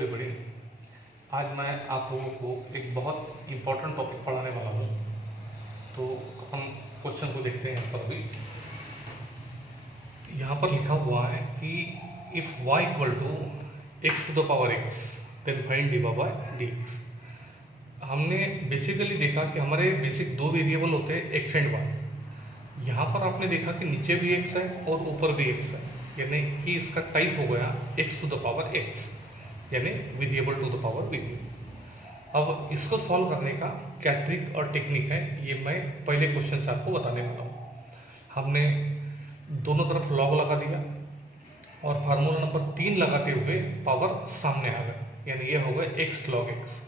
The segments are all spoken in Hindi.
एवरीबॉडी। आज मैं आप लोगों को एक बहुत इम्पोर्टेंट टॉपिक पढ़ाने वाला हूँ। तो हम क्वेश्चन को देखते हैं। यहाँ पर लिखा हुआ है कि if y equal to x to the power x then find d by d x. हमने बेसिकली देखा कि हमारे बेसिक दो वेरिएबल होते हैं एक्स एंड वाई। यहाँ पर आपने देखा कि नीचे भी एक्स है और ऊपर भी एक्स है, यानी कि इसका टाइप हो गया x to the power x, यानी variable to the power variable. अब इसको सॉल्व करने का क्या ट्रिक और टेक्निक है, ये मैं पहले क्वेश्चन से आपको बताने वाला हूँ। हमने दोनों तरफ लॉग लगा दिया और फार्मूला नंबर 3 लगाते हुए पावर सामने आ गया, यानी ये हो गया एक्स लॉग एक्स।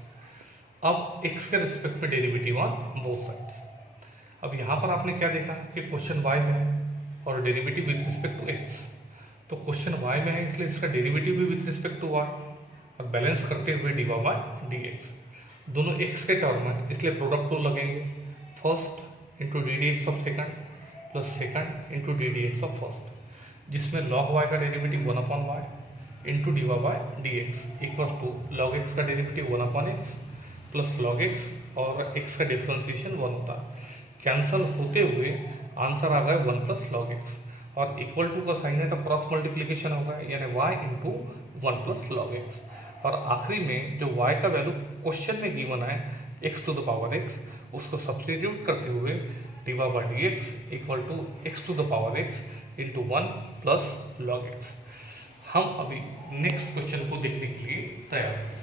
अब एक्स के रिस्पेक्ट में डेरिवेटिव ऑन बोथ साइड्स। अब यहाँ पर आपने क्या देखा कि क्वेश्चन वाई में है और derivative with respect to x. तो क्वेश्चन वाई में है इसलिए इसका डेरिवेटिव भी विथ रिस्पेक्ट टू वाई और बैलेंस करते हुए d y by d x. दोनों एक्स के टर्म है इसलिए प्रोडक्ट रूल लगेंगे। First into d d x of second plus second into d d x of first, जिसमें लॉग वाई का derivative 1/y into d y by d x equal to log x का derivative 1/x plus log x और एक्स का डिफ्रेंसिएशन 1 होता है। कैंसल होते हुए आंसर आ गया 1 प्लस लॉग एक्स और इक्वल टू का साइन है तो क्रॉस मल्टीप्लीकेशन होगा, यानी y into 1 plus log x. और आखिरी में जो y का वैल्यू क्वेश्चन में गिवन है x to the power x, उसको सब्सटीट्यूट करते हुए d y by d x equal to x to the power x into 1 plus log x. हम अभी नेक्स्ट क्वेश्चन को देखने के लिए तैयार हैं।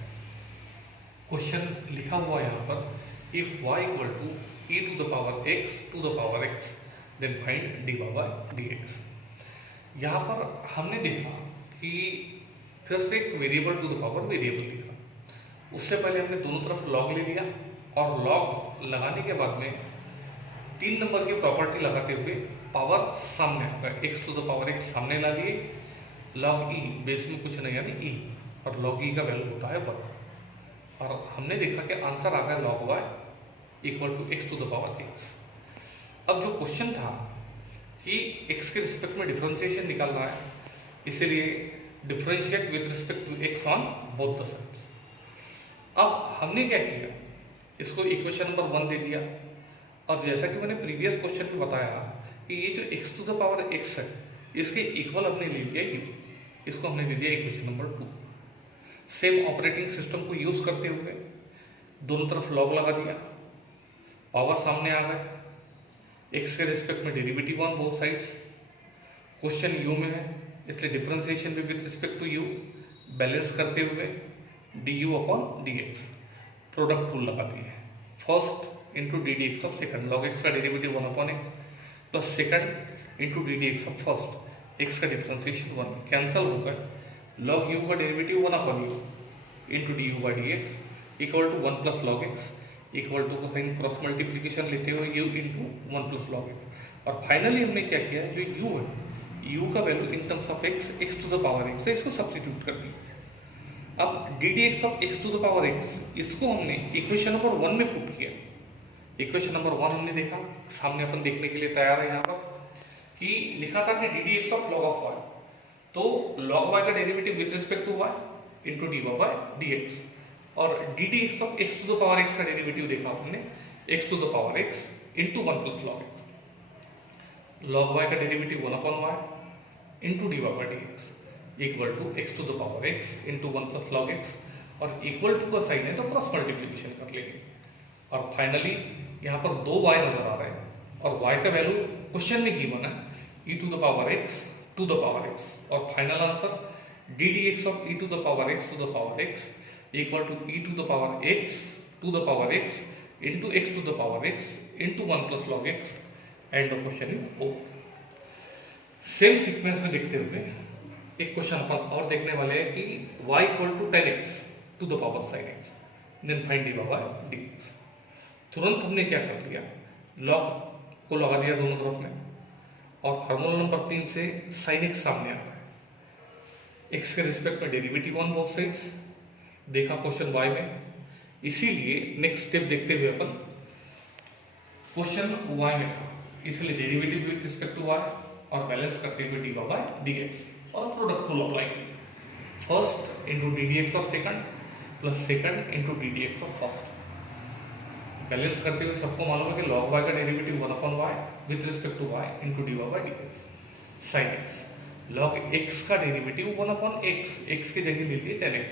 क्वेश्चन लिखा हुआ यहाँ पर if y equal to e to the power x to the power x then find d y by d x. यहाँ पर हमने देखा कि फिर से एक variable to the power variable दिखा। उससे पहले हमने दोनों तरफ लॉग ले लिया और लॉग लगाने के बाद में 3 नंबर की प्रॉपर्टी लगाते हुए पावर सामने आ गया, x to the power x सामने ला लिए, लॉग ई बेस में कुछ नहीं यानी ई, और लॉग ई का वैल्यू होता है 1। और हमने देखा कि आंसर आ गया log y equal to x to the power x. अब जो क्वेश्चन था कि एक्स के रिस्पेक्ट में डिफरेंशिएशन निकालना है, इसीलिए differentiate with respect to x on both the sides. अब हमने क्या किया, इसको इक्वेशन नंबर 1 दे दिया और जैसा कि मैंने प्रीवियस क्वेश्चन में बताया कि ये जो x to the power x है इसके इक्वल हमने ले लिया यू, इसको हमने दे दिया equation number 2। Same operating system को यूज करते हुए दोनों तरफ लॉग लगा दिया, पावर सामने आ गए, एक्स के रिस्पेक्ट में derivative on both sides. Question u में है इसलिए डिफरेंशिएशन भी with respect to u, balance करते हुए d u upon d x, product rule लगा दिए। First into d d x of second, log x का derivative 1/x plus second into d d x of first, x का डिफरेंशिएशन 1 कैंसल होकर लॉग यू का derivative 1/u into d u by d x equal to 1 plus log x equal to का साइन क्रॉस मल्टीप्लीकेशन लेते हुए u into 1 plus log x. और फाइनली हमने क्या किया, जो u है u का value in terms of x to the power x है, इसको सब्स्टिट्यूट कर दिया। अब d d x of x to the power x, इसको हमने इक्वेशन नंबर 1 में पुट किया। इक्वेशन नंबर 1 हमने देखा, सामने अपन देखने के लिए तैयार है। यहाँ पर कि लिखा था कि d d x of log of y, तो log y का derivative with respect to y into d y by d x, और d d x of x to the power x का डेरिवेटिव देखा हमने x to the power x into 1 plus log x. Log y का derivative 1/y into d y by d x equal to x to the power x into 1 plus log x, और इक्वल टू का साइन है तो क्रॉस मल्टीप्लीकेशन कर लेंगे। और फाइनली यहाँ पर 2 y नजर आ रहे हैं और y का वैल्यू क्वेश्चन में गिवन है e to the power x to the power x, और final answer d d x of e to the power x to the power x equal to e to the power x to the power x into x to the power x into 1 plus log x, and the question is over. Same sequence में देखते हुए एक क्वेश्चन अपन और देखने वाले हैं कि y equal to 10x to the power sin x then find d by d x. तुरंत हमने क्या कर दिया, लॉग को लगा दिया दोनों तरफ में और फार्मूला नंबर 3 से sin x सामने आ रहा है, x के रिस्पेक्ट में डेरिवेटिव ऑन बोथ साइड्स देखा क्वेश्चन y में। इसीलिए नेक्स्ट स्टेप देखते हुए अपन क्वेश्चन y में था, इसलिए derivative with respect to y और बैलेंस करते हुए d y by d x और प्रोडक्ट रूल अप्लाई किया। First into d d x of second plus second into d d x of first. Balance करते हुए सबको मालूम है कि log y का derivative 1/y with respect to y into d y by d x. Sine x, log x का डेरिवेटिव 1/x, x की जगह ले लिए tan x,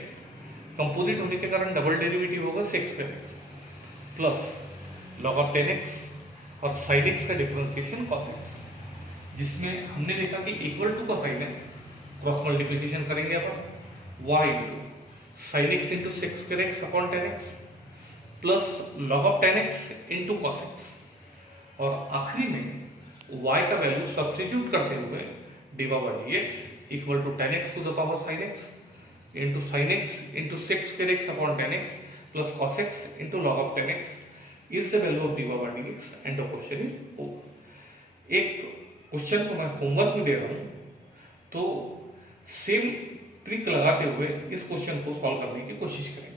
कंपोजिट होने के कारण डबल डेरिवेटिव होगा sec square x plus log of tan x और sin x का डिफरेंशिएशन cos x, जिसमें हमने देखा कि इक्वल टू का साइन है, क्रॉस मल्टीप्लिकेशन करेंगे अपन y into sin x into sec square x upon tan x plus log of tan x into cos x, और आखिरी में y का वैल्यू सब्स्टिट्यूट करते हुए dy by dx equal to tan x to the power sin x into sin x into sec square x upon tan x plus cos x into log of tan x is the value of dy by dx and the question is over। एक क्वेश्चन को मैं होमवर्क में दे रहा हूँ, तो सेम ट्रिक लगाते हुए इस क्वेश्चन को सॉल्व करने की कोशिश करेंगे।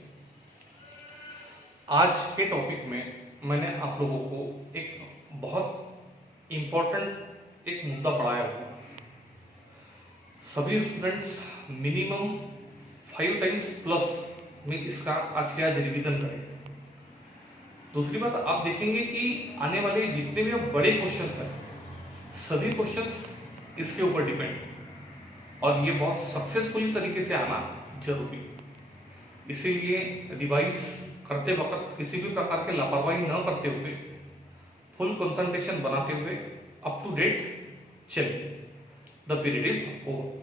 आज के टॉपिक में मैंने आप लोगों को एक बहुत इम्पोर्टेंट एक मुद्दा पढ़ाया हुआ। सभी स्टूडेंट्स मिनिमम 5 टाइम्स प्लस में इसका आज के आज रिवीजन करेंगे। दूसरी बात, आप देखेंगे कि आने वाले जितने भी बड़े क्वेश्चंस हैं, सभी क्वेश्चंस इसके ऊपर डिपेंड, और ये बहुत सक्सेसफुल तरीके से आना जरूरी है। इसीलिए रिवाइज करते वक्त किसी भी प्रकार की लापरवाही न करते हुए फुल कंसंट्रेशन बनाते हुए अप टू डेट चलिए। The period is over.